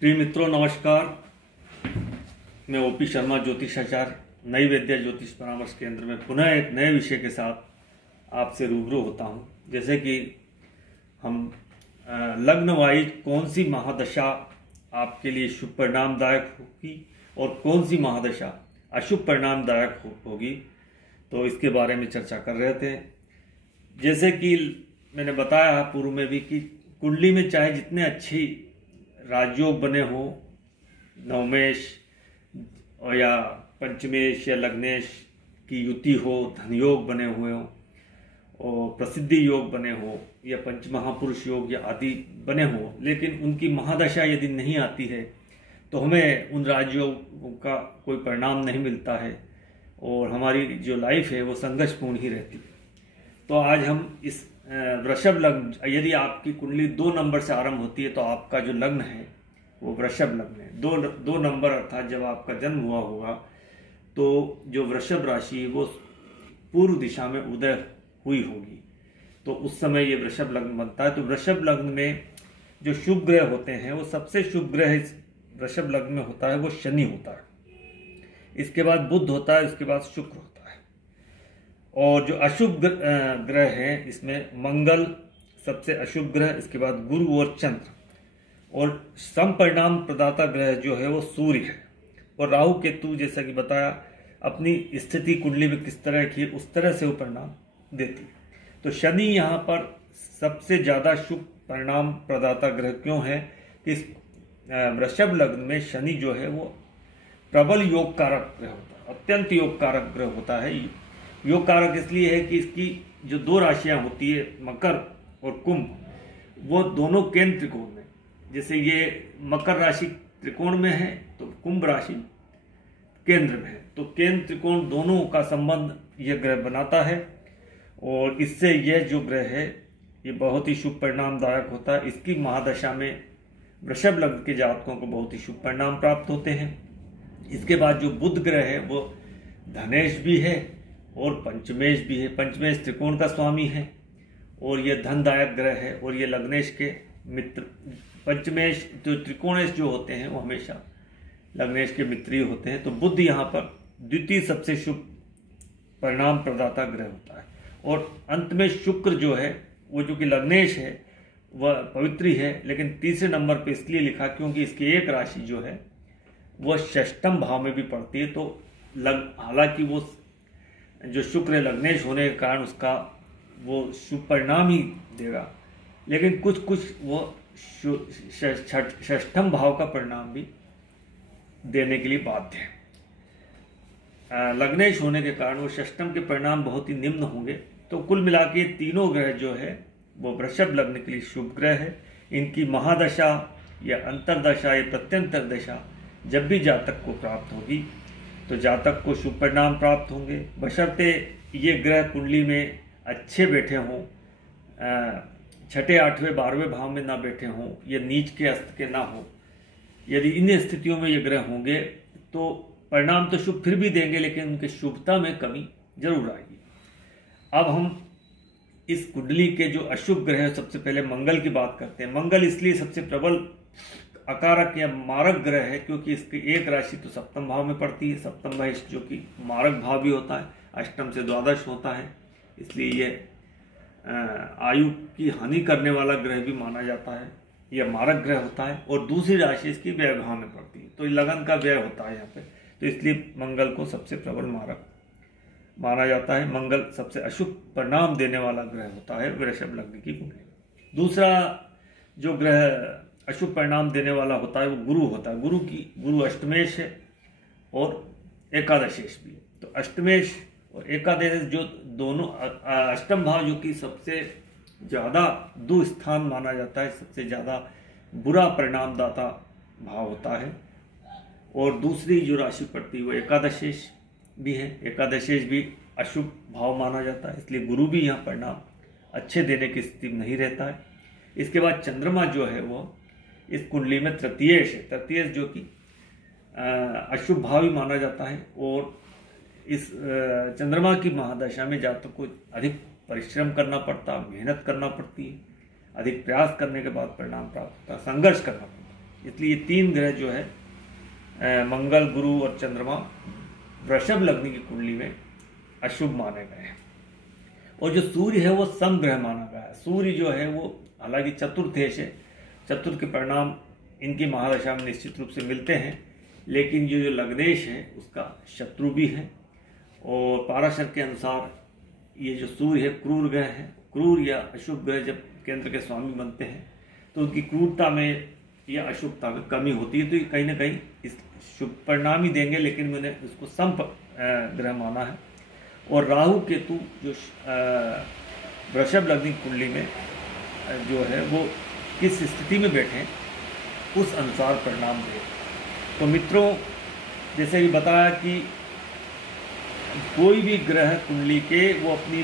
प्रिय मित्रों नमस्कार। मैं ओपी शर्मा ज्योतिषाचार्य नई वैद्य ज्योतिष परामर्श केंद्र में पुनः एक नए विषय के साथ आपसे रूबरू होता हूं। जैसे कि हम लग्न वाइज कौन सी महादशा आपके लिए शुभ परिणामदायक होगी और कौन सी महादशा अशुभ परिणामदायक होगी, तो इसके बारे में चर्चा कर रहे थे। जैसे कि मैंने बताया पूर्व में भी कि कुंडली में चाहे जितने अच्छी राजयोग बने हो, नवमेश और या पंचमेश या लग्नेश की युति हो, धन योग बने हुए हो और प्रसिद्धि योग बने हो या पंचमहापुरुष योग या आदि बने हो, लेकिन उनकी महादशा यदि नहीं आती है तो हमें उन राजयोगों का कोई परिणाम नहीं मिलता है और हमारी जो लाइफ है वो संघर्षपूर्ण ही रहती है। तो आज हम इस वृषभ लग्न, यदि आपकी कुंडली 2 नंबर से आरंभ होती है तो आपका जो लग्न है वो वृषभ लग्न है। दो नंबर अर्थात जब आपका जन्म हुआ होगा तो जो वृषभ राशि वो पूर्व दिशा में उदय हुई होगी, तो उस समय ये वृषभ लग्न बनता है। तो वृषभ लग्न में जो शुभ ग्रह होते हैं वो सबसे शुभ ग्रह इस वृषभ लग्न में होता है वो शनि होता है, इसके बाद बुध होता है, इसके बाद शुक्र होता है। और जो अशुभ ग्रह है इसमें मंगल सबसे अशुभ ग्रह, इसके बाद गुरु और चंद्र, और सम परिणाम प्रदाता ग्रह जो है वो सूर्य है। और राहु केतु जैसा कि बताया अपनी स्थिति कुंडली में किस तरह की उस तरह से वो परिणाम देती है। तो शनि यहाँ पर सबसे ज़्यादा शुभ परिणाम प्रदाता ग्रह क्यों है कि इस वृषभ लग्न में शनि जो है वो प्रबल योग कारक ग्रह होता है, अत्यंत योग कारक ग्रह होता है। योग कारक इसलिए है कि इसकी जो 2 राशियां होती है मकर और कुंभ, वो दोनों केंद्र त्रिकोण में, जैसे ये मकर राशि त्रिकोण में है तो कुंभ राशि केंद्र में है, तो केंद्र त्रिकोण दोनों का संबंध यह ग्रह बनाता है और इससे यह जो ग्रह है ये बहुत ही शुभ परिणामदायक होता है। इसकी महादशा में वृषभ लग्न के जातकों को बहुत ही शुभ परिणाम प्राप्त होते हैं। इसके बाद जो बुध ग्रह है वो धनेश भी है और पंचमेश भी है, पंचमेश त्रिकोण का स्वामी है और यह धनदायक ग्रह है और ये लग्नेश के मित्र। पंचमेश जो त्रिकोणेश जो होते हैं वो हमेशा लग्नेश के मित्र ही होते हैं। तो बुध यहाँ पर द्वितीय सबसे शुभ परिणाम प्रदाता ग्रह होता है। और अंत में शुक्र जो है वो जो कि लग्नेश है वह पवित्र ही है, लेकिन तीसरे नंबर पे इसलिए लिखा क्योंकि इसकी एक राशि जो है वह षष्ठम भाव में भी पड़ती है। तो हालांकि वो जो शुक्र है लग्नेश होने के कारण उसका वो शुभ परिणाम ही देगा, लेकिन कुछ वो षष्ठम भाव का परिणाम भी देने के लिए बाध्य है। लग्नेश होने के कारण वो षष्ठम के परिणाम बहुत ही निम्न होंगे। तो कुल मिला के तीनों ग्रह जो है वो वृषभ लग्न के लिए शुभ ग्रह है। इनकी महादशा या अंतरदशा या प्रत्यंतर दशा जब भी जातक को प्राप्त होगी तो जातक को शुभ परिणाम प्राप्त होंगे, बशर्ते ये ग्रह कुंडली में अच्छे बैठे हों, 6ठे 8वें 12वें भाव में ना बैठे हों, ये नीच के अस्त के ना हो। यदि इन स्थितियों में ये ग्रह होंगे तो परिणाम तो शुभ फिर भी देंगे, लेकिन उनके शुभता में कमी जरूर आएगी। अब हम इस कुंडली के जो अशुभ ग्रह है, सबसे पहले मंगल की बात करते हैं। मंगल इसलिए सबसे प्रबल अकारक या मारक ग्रह है क्योंकि इसकी एक राशि तो सप्तम भाव में पड़ती है। सप्तम भाव जो कि मारक भाव भी होता है, अष्टम से द्वादश होता है, इसलिए यह आयु की हानि करने वाला ग्रह भी माना जाता है, यह मारक ग्रह होता है। और दूसरी राशि इसकी व्यय भाव में पड़ती है, तो लगन का व्यय होता है यहाँ पे, तो इसलिए मंगल को सबसे प्रबल मारक माना जाता है। मंगल सबसे अशुभ परिणाम देने वाला ग्रह होता है वृषभ लग्न की कुंडली। दूसरा जो ग्रह अशुभ परिणाम देने वाला होता है वो गुरु होता है। गुरु अष्टमेश है और एकादशेश भी है। तो अष्टमेश और एकादश जो दोनों अष्टम भाव जो कि सबसे ज़्यादा दुस्थान माना जाता है, सबसे ज़्यादा बुरा परिणाम दाता भाव होता है। और दूसरी जो राशि पड़ती है वो एकादशेश भी है, एकादशेश भी अशुभ भाव माना जाता है, इसलिए गुरु भी यहाँ परिणाम अच्छे देने की स्थिति में नहीं रहता है। इसके बाद चंद्रमा जो है वो इस कुंडली में तृतीयेश है, तृतीयेश जो कि अशुभ भाव ही माना जाता है। और इस चंद्रमा की महादशा में जातक को अधिक परिश्रम करना पड़ता, मेहनत करना पड़ती है, अधिक प्रयास करने के बाद परिणाम प्राप्त होता है, संघर्ष करना पड़ता है। इसलिए 3 ग्रह जो है मंगल, गुरु और चंद्रमा वृषभ लग्न की कुंडली में अशुभ माने गए हैं। और जो सूर्य है वो सम ग्रह माना गया है। सूर्य जो है वो हालांकि चतुर्थेश है, चतुर्थ के परिणाम इनकी महादशा में निश्चित रूप से मिलते हैं, लेकिन जो लग्नेश है उसका शत्रु भी है। और पाराशर के अनुसार ये जो सूर्य है क्रूर ग्रह है। क्रूर या अशुभ ग्रह जब केंद्र के स्वामी बनते हैं तो उनकी क्रूरता में या अशुभता में कमी होती है, तो ये कहीं ना कहीं इस शुभ परिणाम ही देंगे, लेकिन मैंने उसको सम ग्रह माना है। और राहु केतु जो वृषभ लग्न कुंडली में जो है वो किस स्थिति में बैठे हैं उस अनुसार परिणाम दे। तो मित्रों, जैसे कि बताया कि कोई भी ग्रह कुंडली के वो अपनी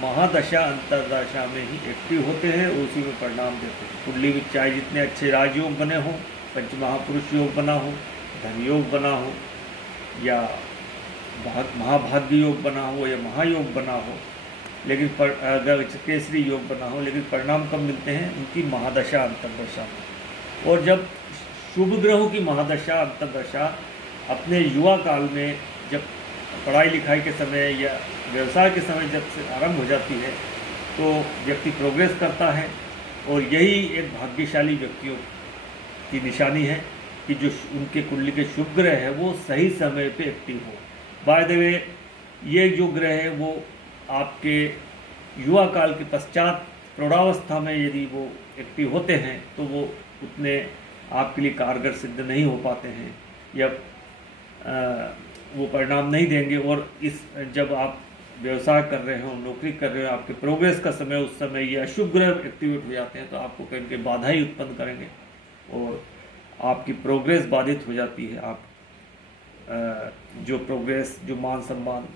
महादशा अंतरदशा में ही एक्टिव होते हैं और उसी में परिणाम देते हैं। कुंडली में चाहे जितने अच्छे राजयोग बने हों, पंचमहापुरुष योग बना हो, धन योग बना हो, या महाभाग्य योग बना हो, या महायोग बना हो, लेकिन अगर केसरी योग बना हो, लेकिन परिणाम कब मिलते हैं? उनकी महादशा अंतरदशा में। और जब शुभ ग्रहों की महादशा अंतरदशा अपने युवा काल में, जब पढ़ाई लिखाई के समय या व्यवसाय के समय जब से आरंभ हो जाती है, तो व्यक्ति प्रोग्रेस करता है। और यही एक भाग्यशाली व्यक्तियों की निशानी है कि जो उनके कुंडली के शुभ ग्रह है वो सही समय पे एक्टिव हो। बाय द वे, ये जो ग्रह है वो आपके युवा काल के पश्चात प्रौढ़ावस्था में यदि वो एक्टिव होते हैं तो वो उतने आपके लिए कारगर सिद्ध नहीं हो पाते हैं, या वो परिणाम नहीं देंगे। और इस जब आप व्यवसाय कर रहे हो, नौकरी कर रहे हो, आपके प्रोग्रेस का समय, उस समय ये अशुभ ग्रह एक्टिवेट हो जाते हैं, तो आपको कहीं के बाधा ही उत्पन्न करेंगे और आपकी प्रोग्रेस बाधित हो जाती है। आप जो प्रोग्रेस, जो मान सम्मान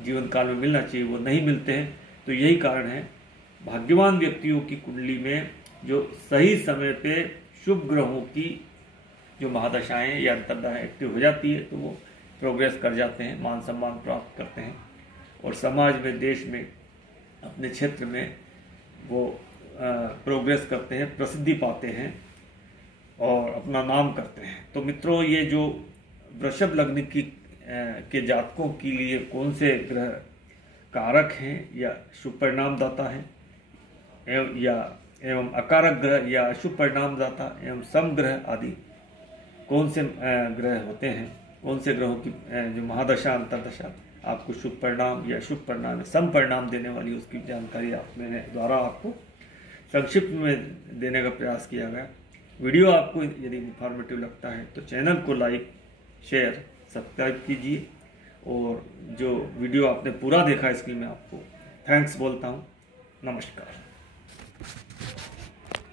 जीवन काल में मिलना चाहिए वो नहीं मिलते हैं। तो यही कारण है भाग्यवान व्यक्तियों की कुंडली में जो सही समय पे शुभ ग्रहों की जो महादशाएं या अंतर्दशाएं एक्टिव हो जाती है तो वो प्रोग्रेस कर जाते हैं, मान सम्मान प्राप्त करते हैं और समाज में, देश में, अपने क्षेत्र में वो प्रोग्रेस करते हैं, प्रसिद्धि पाते हैं और अपना नाम करते हैं। तो मित्रों, ये जो वृषभ लग्न के जातकों के लिए कौन से ग्रह कारक हैं या शुभ परिणाम दाता है, एवं अकारक ग्रह या अशुभ परिणाम दाता एवं सम ग्रह आदि कौन से ग्रह होते हैं, कौन से ग्रहों की जो महादशा अंतरदशा आपको शुभ परिणाम या अशुभ परिणाम, सम परिणाम देने वाली, उसकी जानकारी मैंने द्वारा आपको संक्षिप्त में देने का प्रयास किया गया। वीडियो आपको यदि इंफॉर्मेटिव लगता है तो चैनल को लाइक, शेयर, सब्सक्राइब कीजिए। और जो वीडियो आपने पूरा देखा इसके लिए मैं आपको थैंक्स बोलता हूँ। नमस्कार।